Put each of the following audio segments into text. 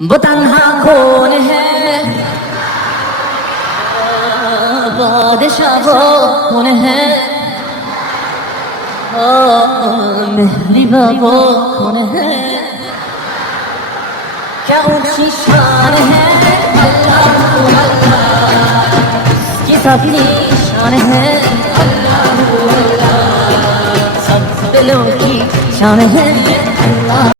वो तन्हा कौन है, बादशाह वो कौन है, मेहरीबा वो कौन है, क्या ऊंची शान है, अल्लाह अल्लाह की सबकी शान है, अल्लाह अल्लाह सब दिलों की शान है, अल्लाह।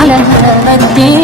على هذا الدين